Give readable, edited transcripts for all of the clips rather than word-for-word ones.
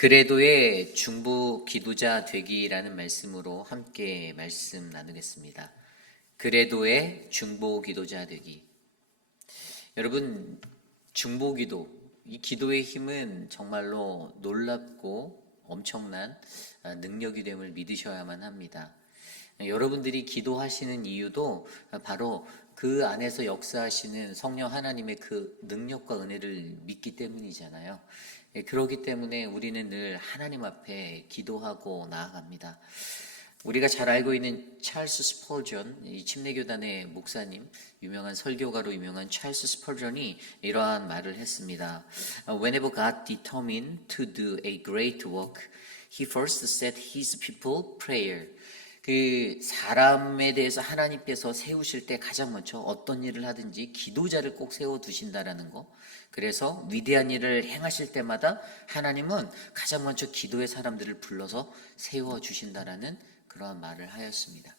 그래도의 중보 기도자 되기라는 말씀으로 함께 말씀 나누겠습니다. 그래도의 중보 기도자 되기. 여러분, 중보 기도, 이 기도의 힘은 정말로 놀랍고 엄청난 능력이 됨을 믿으셔야만 합니다. 여러분들이 기도하시는 이유도 바로 그 안에서 역사하시는 성령 하나님의 그 능력과 은혜를 믿기 때문이잖아요. 그렇기 때문에 우리는 늘 하나님 앞에 기도하고 나아갑니다. 우리가 잘 알고 있는 찰스 스펄전, 이 침례교단의 목사님, 유명한 설교가로 유명한 찰스 스펄전이 이러한 말을 했습니다. Whenever God determined to do a great work, He first set His people prayer. 그 사람에 대해서 하나님께서 세우실 때 가장 먼저 어떤 일을 하든지 기도자를 꼭 세워두신다라는 거. 그래서 위대한 일을 행하실 때마다 하나님은 가장 먼저 기도의 사람들을 불러서 세워주신다라는 그러한 말을 하였습니다.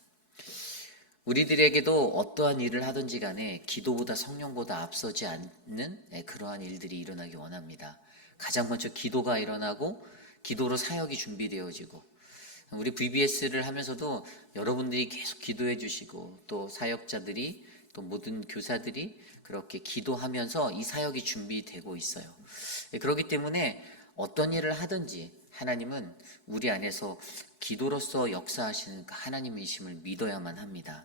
우리들에게도 어떠한 일을 하든지 간에 기도보다 성령보다 앞서지 않는 그러한 일들이 일어나기 원합니다. 가장 먼저 기도가 일어나고 기도로 사역이 준비되어지고, 우리 VBS를 하면서도 여러분들이 계속 기도해 주시고 또 사역자들이 또 모든 교사들이 그렇게 기도하면서 이 사역이 준비되고 있어요. 그렇기 때문에 어떤 일을 하든지 하나님은 우리 안에서 기도로서 역사하시는 그 하나님이심을 믿어야만 합니다.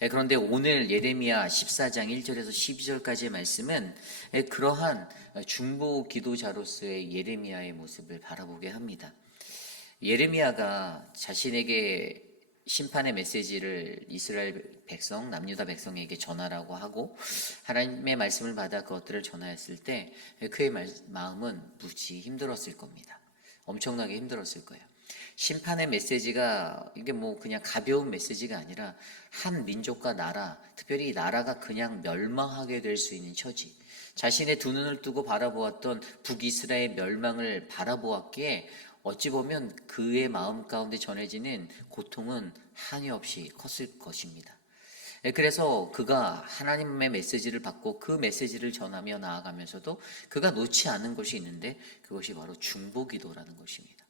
그런데 오늘 예레미야 14장 1절에서 12절까지의 말씀은 그러한 중보 기도자로서의 예레미야의 모습을 바라보게 합니다. 예레미야가 자신에게 심판의 메시지를 이스라엘 백성, 남유다 백성에게 전하라고 하고 하나님의 말씀을 받아 그것들을 전하였을 때 그의 마음은 무지 힘들었을 겁니다. 엄청나게 힘들었을 거예요. 심판의 메시지가 이게 뭐 그냥 가벼운 메시지가 아니라 한 민족과 나라, 특별히 이 나라가 그냥 멸망하게 될 수 있는 처지, 자신의 두 눈을 뜨고 바라보았던 북이스라엘 멸망을 바라보았기에 어찌 보면 그의 마음 가운데 전해지는 고통은 한이 없이 컸을 것입니다. 그래서 그가 하나님의 메시지를 받고 그 메시지를 전하며 나아가면서도 그가 놓지 않은 것이 있는데 그것이 바로 중보기도라는 것입니다.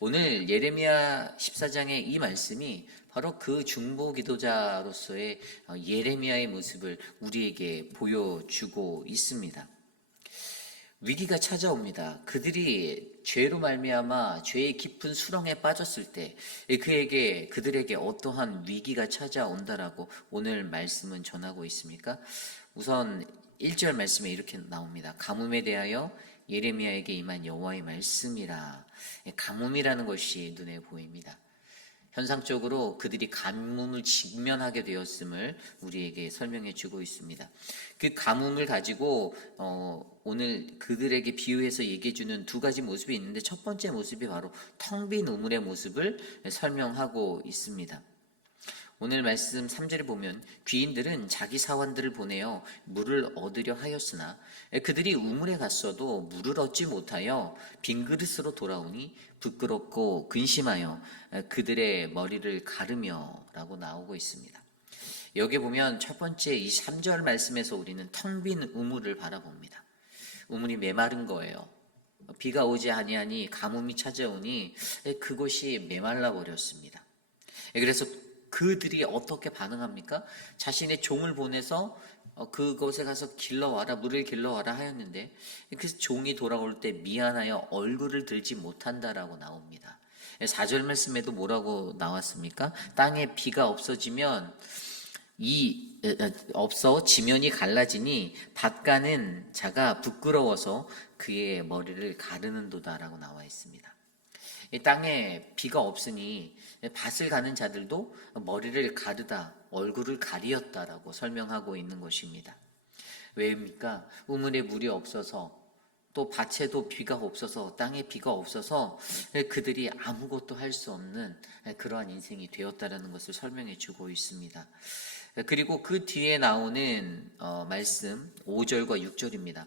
오늘 예레미야 14장의 이 말씀이 바로 그 중보기도자로서의 예레미야의 모습을 우리에게 보여주고 있습니다. 위기가 찾아옵니다. 그들이 죄로 말미암아 죄의 깊은 수렁에 빠졌을 때 그들에게 어떠한 위기가 찾아온다라고 오늘 말씀은 전하고 있습니까? 우선 1절 말씀에 이렇게 나옵니다. 가뭄에 대하여 예레미야에게 임한 여호와의 말씀이라. 가뭄이라는 것이 눈에 보입니다. 현상적으로 그들이 가뭄을 직면하게 되었음을 우리에게 설명해 주고 있습니다. 그 가뭄을 가지고 오늘 그들에게 비유해서 얘기해 주는 두 가지 모습이 있는데, 첫 번째 모습이 바로 텅 빈 우물의 모습을 설명하고 있습니다. 오늘 말씀 3절에 보면 귀인들은 자기 사환들을 보내어 물을 얻으려 하였으나 그들이 우물에 갔어도 물을 얻지 못하여 빈 그릇으로 돌아오니 부끄럽고 근심하여 그들의 머리를 가르며 라고 나오고 있습니다. 여기 보면 첫 번째 이 3절 말씀에서 우리는 텅 빈 우물을 바라봅니다. 우물이 메마른 거예요. 비가 오지 아니하니 가뭄이 찾아오니 그곳이 메말라 버렸습니다. 그래서 그들이 어떻게 반응합니까? 자신의 종을 보내서 그곳에 가서 길러와라, 물을 길러와라 하였는데 그 종이 돌아올 때 미안하여 얼굴을 들지 못한다라고 나옵니다. 4절 말씀에도 뭐라고 나왔습니까? 땅에 비가 없어지면 지면이 갈라지니 밭 가는 자가 부끄러워서 그의 머리를 가르는도다라고 나와 있습니다. 이 땅에 비가 없으니 밭을 가는 자들도 머리를 가르다, 얼굴을 가리었다라고 설명하고 있는 것입니다. 왜입니까? 우물에 물이 없어서, 또 밭에도 비가 없어서, 땅에 비가 없어서 그들이 아무것도 할 수 없는 그러한 인생이 되었다라는 것을 설명해 주고 있습니다. 그리고 그 뒤에 나오는 말씀 5절과 6절입니다.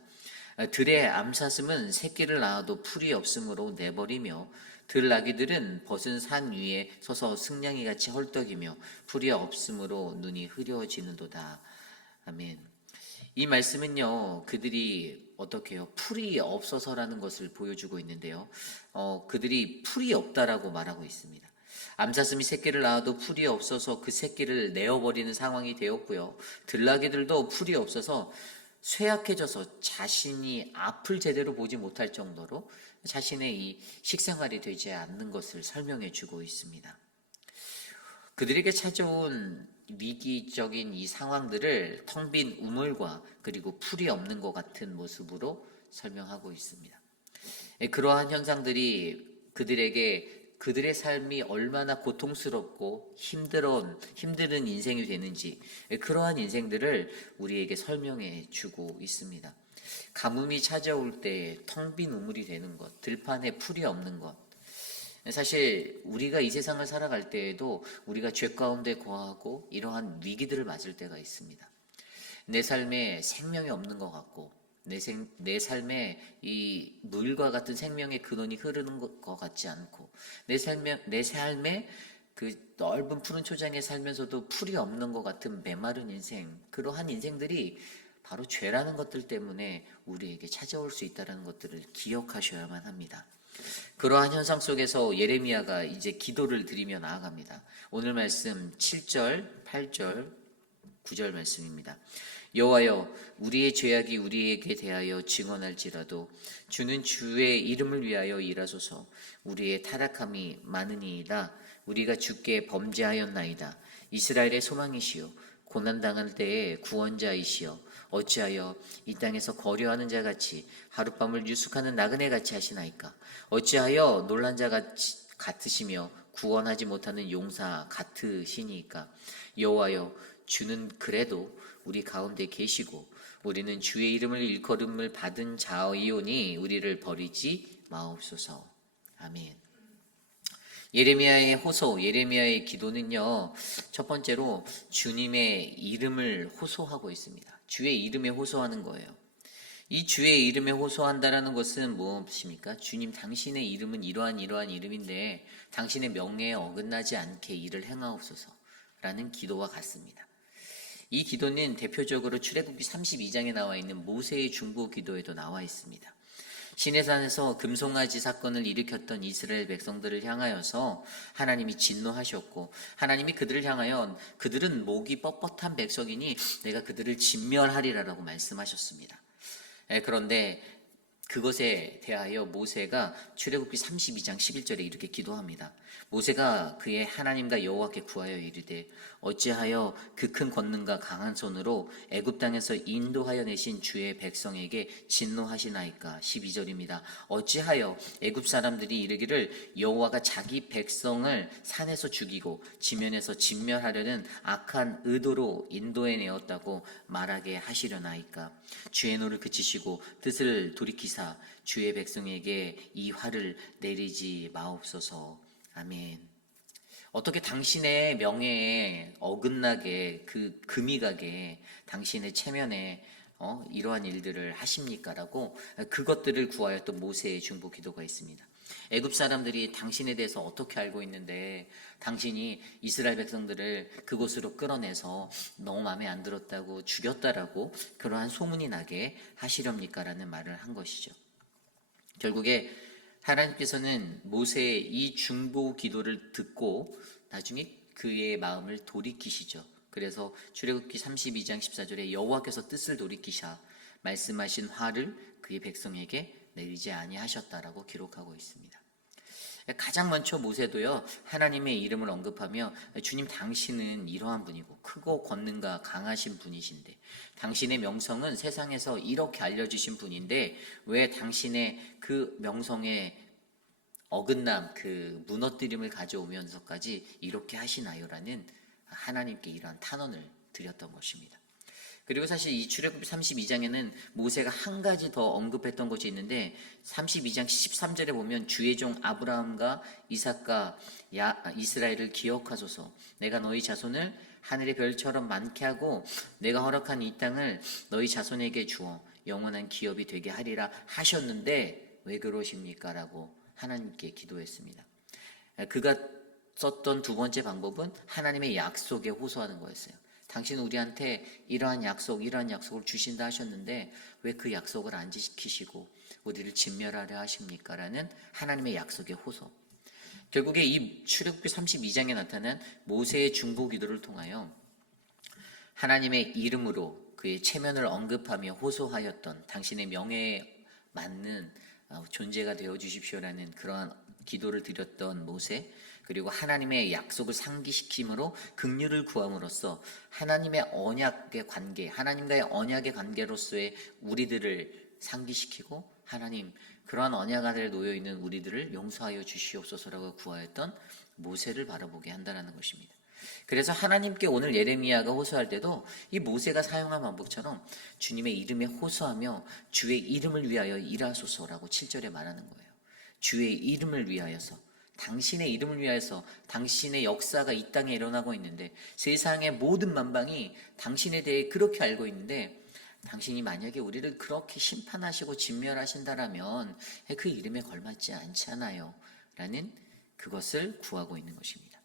들의 암사슴은 새끼를 낳아도 풀이 없으므로 내버리며 들나귀들은 벗은 산 위에 서서 승냥이같이 헐떡이며 풀이 없으므로 눈이 흐려지는도다. 아멘. 이 말씀은요, 그들이 어떻게 해요? 풀이 없어서라는 것을 보여주고 있는데요. 그들이 풀이 없다라고 말하고 있습니다. 암사슴이 새끼를 낳아도 풀이 없어서 그 새끼를 내어버리는 상황이 되었고요. 들나귀들도 풀이 없어서 쇠약해져서 자신이 앞을 제대로 보지 못할 정도로 자신의 이 식생활이 되지 않는 것을 설명해 주고 있습니다. 그들에게 찾아온 위기적인 이 상황들을 텅 빈 우물과 그리고 풀이 없는 것 같은 모습으로 설명하고 있습니다. 그러한 현상들이 그들에게 그들의 삶이 얼마나 고통스럽고 힘든 인생이 되는지 그러한 인생들을 우리에게 설명해 주고 있습니다. 가뭄이 찾아올 때 텅 빈 우물이 되는 것, 들판에 풀이 없는 것, 사실 우리가 이 세상을 살아갈 때에도 우리가 죄 가운데 거하고 이러한 위기들을 맞을 때가 있습니다. 내 삶에 생명이 없는 것 같고 내 삶에 이 물과 같은 생명의 근원이 흐르는 것 같지 않고 내 삶에 그 넓은 푸른 초장에 살면서도 풀이 없는 것 같은 메마른 인생, 그러한 인생들이 바로 죄라는 것들 때문에 우리에게 찾아올 수 있다는 것들을 기억하셔야만 합니다. 그러한 현상 속에서 예레미야가 이제 기도를 드리며 나아갑니다. 오늘 말씀 7절, 8절, 9절 말씀입니다. 여호와여, 우리의 죄악이 우리에게 대하여 증언할지라도 주는 주의 이름을 위하여 일하소서. 우리의 타락함이 많으니이다. 우리가 주께 범죄하였나이다. 이스라엘의 소망이시여, 고난당할 때에 구원자이시여, 어찌하여 이 땅에서 거류하는 자같이 하룻밤을 유숙하는 나그네 같이 하시나이까? 어찌하여 놀란 자 같으시며 구원하지 못하는 용사 같으시니까? 여호와여, 주는 그래도 우리 가운데 계시고 우리는 주의 이름을 일컬음을 받은 자이오니 우리를 버리지 마옵소서. 아멘. 예레미야의 호소, 예레미야의 기도는요, 첫 번째로 주님의 이름을 호소하고 있습니다. 주의 이름에 호소하는 거예요. 이 주의 이름에 호소한다라는 것은 무엇입니까? 주님, 당신의 이름은 이러한 이름인데 당신의 명예에 어긋나지 않게 일을 행하옵소서라는 기도와 같습니다. 이 기도는 대표적으로 출애굽기 32장에 나와 있는 모세의 중보 기도에도 나와 있습니다. 시내산에서 금송아지 사건을 일으켰던 이스라엘 백성들을 향하여서 하나님이 진노하셨고, 하나님이 그들을 향하여 그들은 목이 뻣뻣한 백성이니 내가 그들을 진멸하리라라고 말씀하셨습니다. 그런데 그것에 대하여 모세가 출애굽기 32장 11절에 이렇게 기도합니다. 모세가 그의 하나님과 여호와께 구하여 이르되 어찌하여 그 큰 권능과 강한 손으로 애굽 땅에서 인도하여 내신 주의 백성에게 진노하시나이까. 12절입니다. 어찌하여 애굽 사람들이 이르기를 여호와가 자기 백성을 산에서 죽이고 지면에서 진멸하려는 악한 의도로 인도해 내었다고 말하게 하시려나이까. 주의 노를 그치시고 뜻을 돌이키사 주의 백성에게 이 화를 내리지 마옵소서. 아멘. 어떻게 당신의 명예에 어긋나게 금이 가게 당신의 체면에 이러한 일들을 하십니까? 라고 그것들을 구하여 또 모세의 중보 기도가 있습니다. 애굽 사람들이 당신에 대해서 어떻게 알고 있는데 당신이 이스라엘 백성들을 그곳으로 끌어내서 너무 마음에 안 들었다고 죽였다라고 그러한 소문이 나게 하시렵니까? 라는 말을 한 것이죠. 결국에 하나님께서는 모세의 이 중보 기도를 듣고 나중에 그의 마음을 돌이키시죠. 그래서 출애굽기 32장 14절에 여호와께서 뜻을 돌이키사 말씀하신 화를 그의 백성에게 내리지 아니하셨다라고 기록하고 있습니다. 가장 먼저 모세도요, 하나님의 이름을 언급하며 주님, 당신은 이러한 분이고 크고 권능과 강하신 분이신데 당신의 명성은 세상에서 이렇게 알려주신 분인데 왜 당신의 그 명성에 어긋남, 그 무너뜨림을 가져오면서까지 이렇게 하시나요라는 하나님께 이러한 탄원을 드렸던 것입니다. 그리고 사실 이 출애굽기 32장에는 모세가 한 가지 더 언급했던 것이 있는데 32장 13절에 보면 주의 종 아브라함과 이삭과 이스라엘을 기억하소서. 내가 너희 자손을 하늘의 별처럼 많게 하고 내가 허락한 이 땅을 너희 자손에게 주어 영원한 기업이 되게 하리라 하셨는데 왜 그러십니까? 라고 하나님께 기도했습니다. 그가 썼던 두 번째 방법은 하나님의 약속에 호소하는 거였어요. 당신은 우리한테 이러한 약속을 주신다 하셨는데 왜 그 약속을 안 지키시고 우리를 진멸하려 하십니까? 라는 하나님의 약속의 호소. 결국에 이 출애굽기 32장에 나타난 모세의 중보 기도를 통하여 하나님의 이름으로 그의 체면을 언급하며 호소하였던 당신의 명예에 맞는 존재가 되어 주십시오라는 그러한 기도를 드렸던 모세, 그리고 하나님의 약속을 상기시킴으로 긍휼을 구함으로써 하나님의 언약의 관계, 하나님과의 언약의 관계로서의 우리들을 상기시키고 하나님 그러한 언약 아래 놓여 있는 우리들을 용서하여 주시옵소서라고 구하였던 모세를 바라보게 한다는 것입니다. 그래서 하나님께 오늘 예레미야가 호소할 때도 이 모세가 사용한 방법처럼 주님의 이름에 호소하며 주의 이름을 위하여 일하소서라고 7절에 말하는 거예요. 주의 이름을 위하여서, 당신의 이름을 위하여서 당신의 역사가 이 땅에 일어나고 있는데 세상의 모든 만방이 당신에 대해 그렇게 알고 있는데 당신이 만약에 우리를 그렇게 심판하시고 진멸하신다라면 그 이름에 걸맞지 않잖아요 라는 그것을 구하고 있는 것입니다.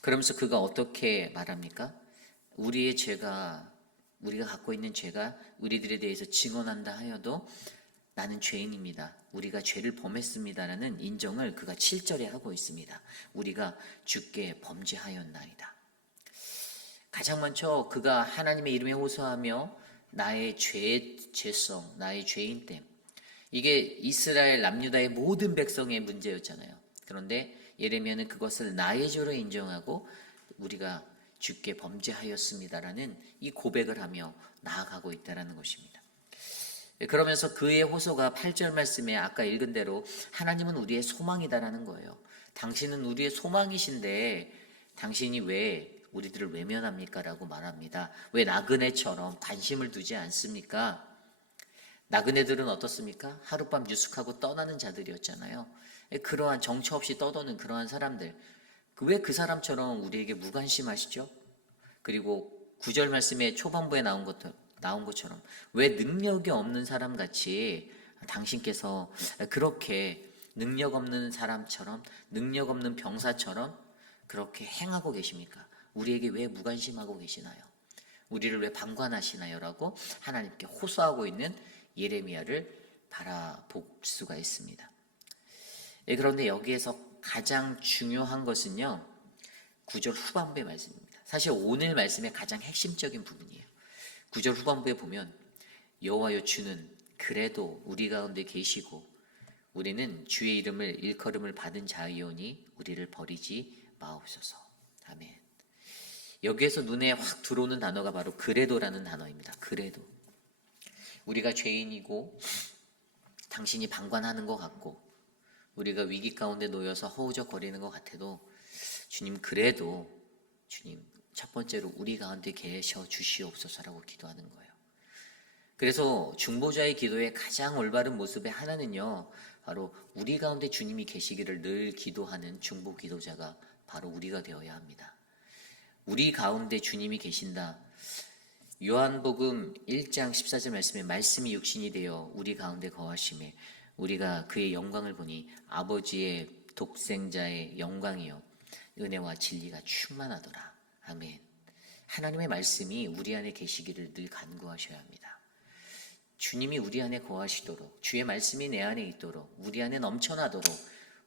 그러면서 그가 어떻게 말합니까? 우리가 갖고 있는 죄가 우리들에 대해서 증언한다 하여도 나는 죄인입니다. 우리가 죄를 범했습니다라는 인정을 그가 7절에 하고 있습니다. 우리가 주께 범죄하였나이다. 가장 먼저 그가 하나님의 이름에 호소하며 나의 죄성, 나의 죄인됨. 이게 이스라엘 남유다의 모든 백성의 문제였잖아요. 그런데 예레미야는 그것을 나의 죄로 인정하고 우리가 주께 범죄하였습니다라는 이 고백을 하며 나아가고 있다는 것입니다. 그러면서 그의 호소가 8절 말씀에 아까 읽은 대로 하나님은 우리의 소망이다라는 거예요. 당신은 우리의 소망이신데 당신이 왜 우리들을 외면합니까? 라고 말합니다. 왜 나그네처럼 관심을 두지 않습니까? 나그네들은 어떻습니까? 하룻밤 유숙하고 떠나는 자들이었잖아요. 그러한 정처 없이 떠도는 그러한 사람들, 왜 그 사람처럼 우리에게 무관심하시죠? 그리고 9절 말씀에 초반부에 나온 것처럼 왜 능력이 없는 사람같이 당신께서 그렇게 능력 없는 사람처럼, 능력 없는 병사처럼 그렇게 행하고 계십니까? 우리에게 왜 무관심하고 계시나요? 우리를 왜 방관하시나요? 라고 하나님께 호소하고 있는 예레미야를 바라볼 수가 있습니다. 그런데 여기에서 가장 중요한 것은요, 9절 후반부의 말씀입니다. 사실 오늘 말씀의 가장 핵심적인 부분이에요. 9절 후반부에 보면 여호와여 주는 그래도 우리 가운데 계시고 우리는 주의 이름을 일컬음을 받은 자이오니 우리를 버리지 마옵소서. 아멘. 여기에서 눈에 확 들어오는 단어가 바로 그래도라는 단어입니다. 그래도 우리가 죄인이고 당신이 방관하는 것 같고 우리가 위기 가운데 놓여서 허우적거리는 것 같아도 주님 그래도 주님 첫 번째로 우리 가운데 계셔 주시옵소서라고 기도하는 거예요. 그래서 중보자의 기도의 가장 올바른 모습의 하나는요, 바로 우리 가운데 주님이 계시기를 늘 기도하는 중보 기도자가 바로 우리가 되어야 합니다. 우리 가운데 주님이 계신다. 요한복음 1장 14절 말씀에 말씀이 육신이 되어 우리 가운데 거하심에 우리가 그의 영광을 보니 아버지의 독생자의 영광이요 은혜와 진리가 충만하더라. 아멘. 하나님의 말씀이 우리 안에 계시기를 늘 간구하셔야 합니다. 주님이 우리 안에 거하시도록, 주의 말씀이 내 안에 있도록, 우리 안에 넘쳐나도록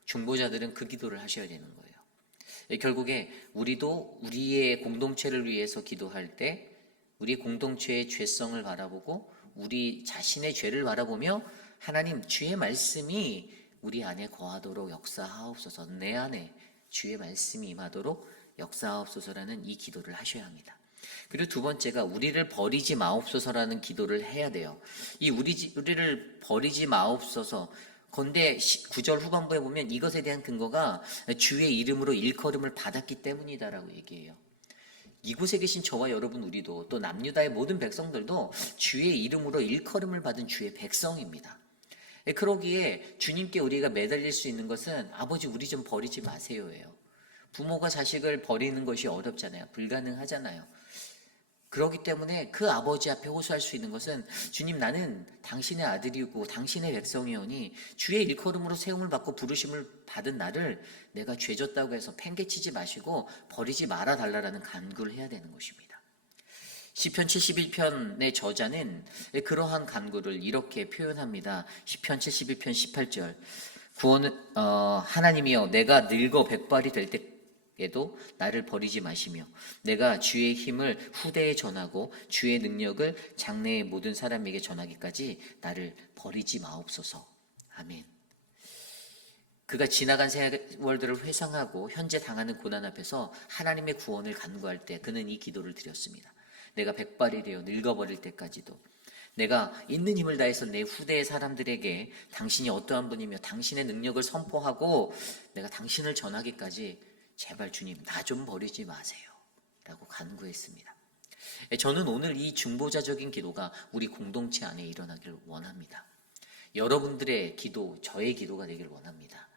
중보자들은 그 기도를 하셔야 되는 거예요. 결국에 우리도 우리의 공동체를 위해서 기도할 때 우리 공동체의 죄성을 바라보고 우리 자신의 죄를 바라보며 하나님 주의 말씀이 우리 안에 거하도록 역사하옵소서, 내 안에 주의 말씀이 임하도록 역사하옵소서라는 이 기도를 하셔야 합니다. 그리고 두 번째가 우리를 버리지 마옵소서라는 기도를 해야 돼요. 이 우리를 버리지 마옵소서. 그런데 9절 후반부에 보면 이것에 대한 근거가 주의 이름으로 일컬음을 받았기 때문이다라고 얘기해요. 이곳에 계신 저와 여러분 우리도 또 남유다의 모든 백성들도 주의 이름으로 일컬음을 받은 주의 백성입니다. 그러기에 주님께 우리가 매달릴 수 있는 것은 아버지 우리 좀 버리지 마세요예요. 부모가 자식을 버리는 것이 어렵잖아요. 불가능하잖아요. 그렇기 때문에 그 아버지 앞에 호소할 수 있는 것은 주님 나는 당신의 아들이고 당신의 백성이오니 주의 일컬음으로 세움을 받고 부르심을 받은 나를 내가 죄졌다고 해서 팽개치지 마시고 버리지 말아달라는 간구를 해야 되는 것입니다. 시편 71편의 저자는 그러한 간구를 이렇게 표현합니다. 시편 71편 18절. 하나님이여, 내가 늙어 백발이 될 때에도 나를 버리지 마시며 내가 주의 힘을 후대에 전하고 주의 능력을 장래의 모든 사람에게 전하기까지 나를 버리지 마옵소서. 아멘. 그가 지나간 세월들을 회상하고 현재 당하는 고난 앞에서 하나님의 구원을 간구할 때 그는 이 기도를 드렸습니다. 내가 백발이 되어 늙어버릴 때까지도 내가 있는 힘을 다해서 내 후대의 사람들에게 당신이 어떠한 분이며 당신의 능력을 선포하고 내가 당신을 전하기까지 제발 주님 나 좀 버리지 마세요 라고 간구했습니다. 저는 오늘 이 중보자적인 기도가 우리 공동체 안에 일어나길 원합니다. 여러분들의 기도, 저의 기도가 되길 원합니다.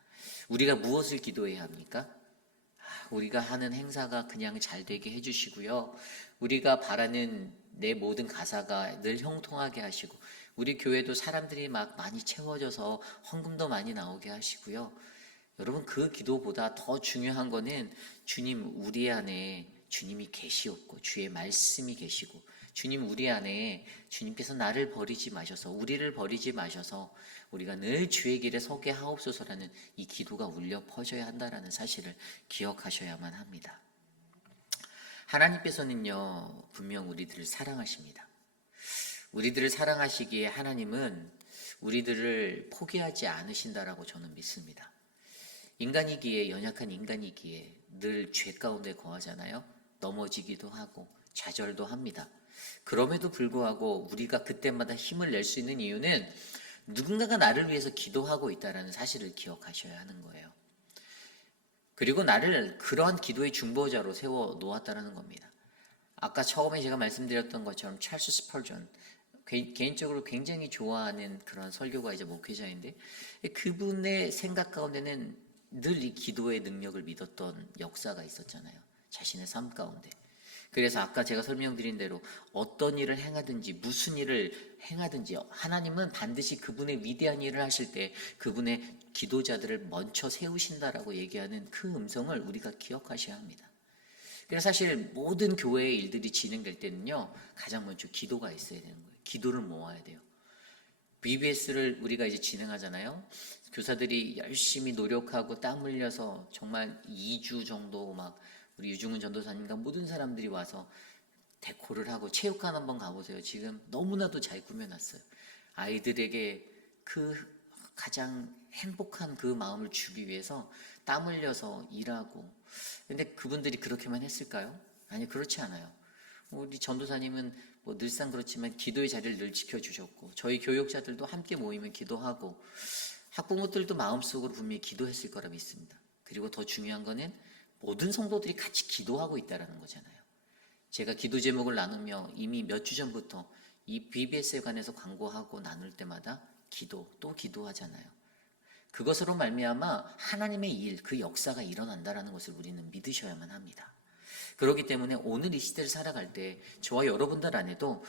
우리가 무엇을 기도해야 합니까? 우리가 하는 행사가 그냥 잘 되게 해주시고요. 우리가 바라는 내 모든 가사가 늘 형통하게 하시고 우리 교회도 사람들이 막 많이 채워져서 헌금도 많이 나오게 하시고요. 여러분 그 기도보다 더 중요한 거는 주님 우리 안에 주님이 계시옵고 주의 말씀이 계시고 주님 우리 안에 주님께서 나를 버리지 마셔서 우리를 버리지 마셔서 우리가 늘 주의 길에 서게 하옵소서라는 이 기도가 울려 퍼져야 한다는 사실을 기억하셔야만 합니다. 하나님께서는요 분명 우리들을 사랑하십니다. 우리들을 사랑하시기에 하나님은 우리들을 포기하지 않으신다라고 저는 믿습니다. 인간이기에 연약한 인간이기에 늘 죄 가운데 거하잖아요. 넘어지기도 하고 좌절도 합니다. 그럼에도 불구하고 우리가 그때마다 힘을 낼 수 있는 이유는 누군가가 나를 위해서 기도하고 있다는 사실을 기억하셔야 하는 거예요. 그리고 나를 그러한 기도의 중보자로 세워 놓았다는 겁니다. 아까 처음에 제가 말씀드렸던 것처럼 찰스 스펄전, 개인적으로 굉장히 좋아하는 그런 설교가이자 목회자인데 그분의 생각 가운데는 늘 이 기도의 능력을 믿었던 역사가 있었잖아요. 자신의 삶 가운데. 그래서 아까 제가 설명드린 대로 어떤 일을 행하든지 무슨 일을 행하든지 하나님은 반드시 그분의 위대한 일을 하실 때 그분의 기도자들을 먼저 세우신다라고 얘기하는 그 음성을 우리가 기억하셔야 합니다. 그래서 사실 모든 교회의 일들이 진행될 때는요 가장 먼저 기도가 있어야 되는 거예요. 기도를 모아야 돼요. VBS를 우리가 이제 진행하잖아요. 교사들이 열심히 노력하고 땀 흘려서 정말 2주 정도 막 우리 유중훈 전도사님과 모든 사람들이 와서 데코를 하고 체육관 한번 가보세요. 지금 너무나도 잘 꾸며놨어요. 아이들에게 그 가장 행복한 그 마음을 주기 위해서 땀 흘려서 일하고. 근데 그분들이 그렇게만 했을까요? 아니 그렇지 않아요. 우리 전도사님은 뭐 늘상 그렇지만 기도의 자리를 늘 지켜주셨고 저희 교육자들도 함께 모이면 기도하고 학부모들도 마음속으로 분명히 기도했을 거라 믿습니다. 그리고 더 중요한 거는 모든 성도들이 같이 기도하고 있다는 거잖아요. 제가 기도 제목을 나누며 이미 몇 주 전부터 이 BBS에 관해서 광고하고 나눌 때마다 기도 또 기도하잖아요. 그것으로 말미암아 하나님의 일, 그 역사가 일어난다는 것을 우리는 믿으셔야만 합니다. 그렇기 때문에 오늘 이 시대를 살아갈 때 저와 여러분들 안에도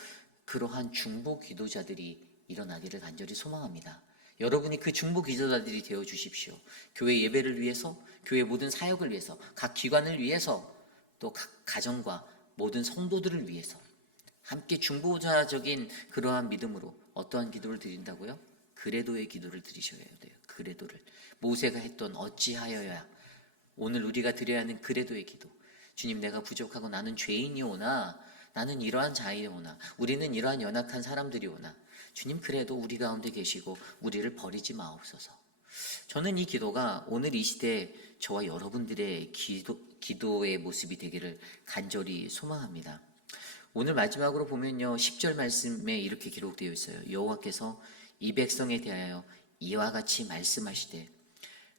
그러한 중보 기도자들이 일어나기를 간절히 소망합니다. 여러분이 그 중보 기도자들이 되어 주십시오. 교회 예배를 위해서, 교회 모든 사역을 위해서, 각 기관을 위해서, 또 각 가정과 모든 성도들을 위해서 함께 중보자적인 그러한 믿음으로 어떠한 기도를 드린다고요? 그레도의 기도를 드리셔야 돼요. 그레도를. 모세가 했던 어찌하여야 오늘 우리가 드려야 하는 그레도의 기도. 주님 내가 부족하고 나는 죄인이오나 나는 이러한 자이오나 우리는 이러한 연약한 사람들이오나 주님 그래도 우리 가운데 계시고 우리를 버리지 마옵소서. 저는 이 기도가 오늘 이 시대 저와 여러분들의 기도의 모습이 되기를 간절히 소망합니다. 오늘 마지막으로 보면요 10절 말씀에 이렇게 기록되어 있어요. 여호와께서 이 백성에 대하여 이와 같이 말씀하시되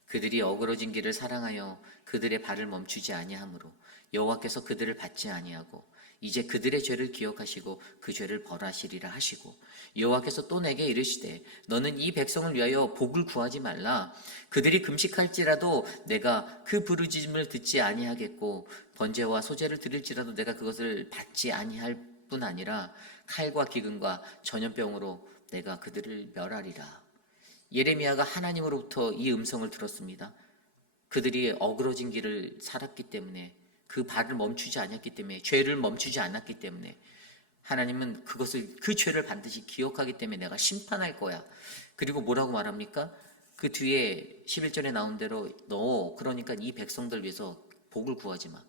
그들이 어그러진 길을 사랑하여 그들의 발을 멈추지 아니하므로 여호와께서 그들을 받지 아니하고 이제 그들의 죄를 기억하시고 그 죄를 벌하시리라 하시고 여호와께서 또 내게 이르시되 너는 이 백성을 위하여 복을 구하지 말라. 그들이 금식할지라도 내가 그 부르짖음을 듣지 아니하겠고 번제와 소제를 드릴지라도 내가 그것을 받지 아니할 뿐 아니라 칼과 기근과 전염병으로 내가 그들을 멸하리라. 예레미야가 하나님으로부터 이 음성을 들었습니다. 그들이 어그러진 길을 살았기 때문에 그 발을 멈추지 않았기 때문에 죄를 멈추지 않았기 때문에 하나님은 그 죄를 반드시 기억하기 때문에 내가 심판할 거야. 그리고 뭐라고 말합니까? 그 뒤에 11절에 나온 대로 너 그러니까 이 백성들 위해서 복을 구하지 마.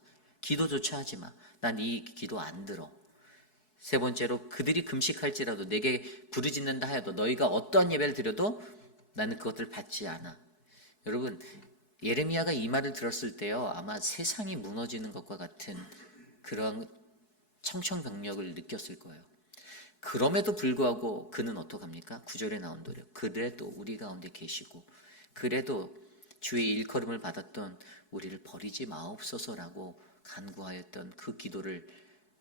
기도조차 하지 마. 난 이 기도 안 들어. 세 번째로 그들이 금식할지라도 내게 부르짖는다 하여도 너희가 어떠한 예배를 드려도 나는 그것을 받지 않아. 여러분 예레미야가 이 말을 들었을 때요 아마 세상이 무너지는 것과 같은 그런 청천벽력을 느꼈을 거예요. 그럼에도 불구하고 그는 어떡합니까? 9절에 나온 노력. 그래도 우리 가운데 계시고 그래도 주의 일컬음을 받았던 우리를 버리지 마옵소서라고 간구하였던 그 기도를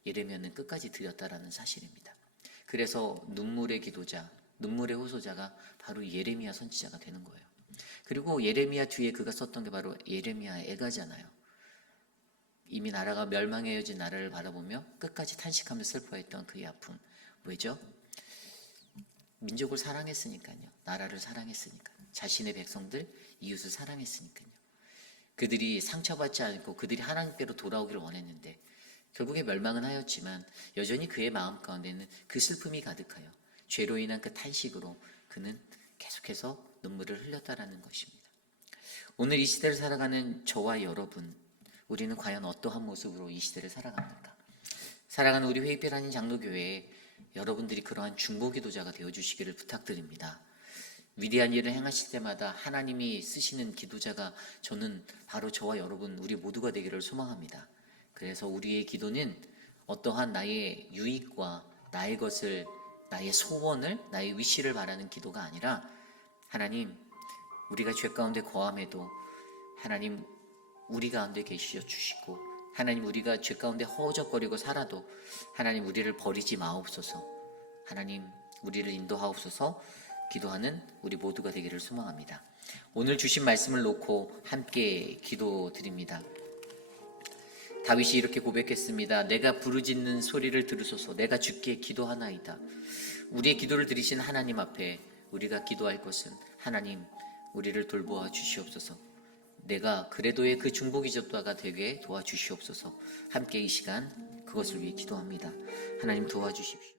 예레미야는 끝까지 드렸다라는 사실입니다. 그래서 눈물의 기도자, 눈물의 호소자가 바로 예레미야 선지자가 되는 거예요. 그리고 예레미야 뒤에 그가 썼던 게 바로 예레미야의 애가잖아요. 이미 나라가 멸망해진 나라를 바라보며 끝까지 탄식하며 슬퍼했던 그의 아픔. 왜죠? 민족을 사랑했으니까요. 나라를 사랑했으니까. 자신의 백성들, 이웃을 사랑했으니까요. 그들이 상처받지 않고 그들이 하나님께로 돌아오기를 원했는데 결국에 멸망은 하였지만 여전히 그의 마음 가운데는 그 슬픔이 가득하여 죄로 인한 그 탄식으로 그는 계속해서 눈물을 흘렸다라는 것입니다. 오늘 이 시대를 살아가는 저와 여러분, 우리는 과연 어떠한 모습으로 이 시대를 살아갑니까? 살아가는 우리 회의별 한인 장로교회에 여러분들이 그러한 중보기도자가 되어주시기를 부탁드립니다. 위대한 일을 행하실 때마다 하나님이 쓰시는 기도자가 저는 바로 저와 여러분 우리 모두가 되기를 소망합니다. 그래서 우리의 기도는 어떠한 나의 유익과 나의 것을, 나의 소원을, 나의 위시를 바라는 기도가 아니라 하나님 우리가 죄 가운데 거함해도 하나님 우리 가운데 계시어 주시고 하나님 우리가 죄 가운데 허우적거리고 살아도 하나님 우리를 버리지 마옵소서. 하나님 우리를 인도하옵소서. 기도하는 우리 모두가 되기를 소망합니다. 오늘 주신 말씀을 놓고 함께 기도드립니다. 다윗이 이렇게 고백했습니다. 내가 부르짖는 소리를 들으소서. 내가 주께 기도하나이다. 우리의 기도를 들으신 하나님 앞에 우리가 기도할 것은 하나님 우리를 돌보아 주시옵소서. 내가 그래도의 그 중보기도자가 되게 도와주시옵소서. 함께 이 시간 그것을 위해 기도합니다. 하나님 도와주십시오.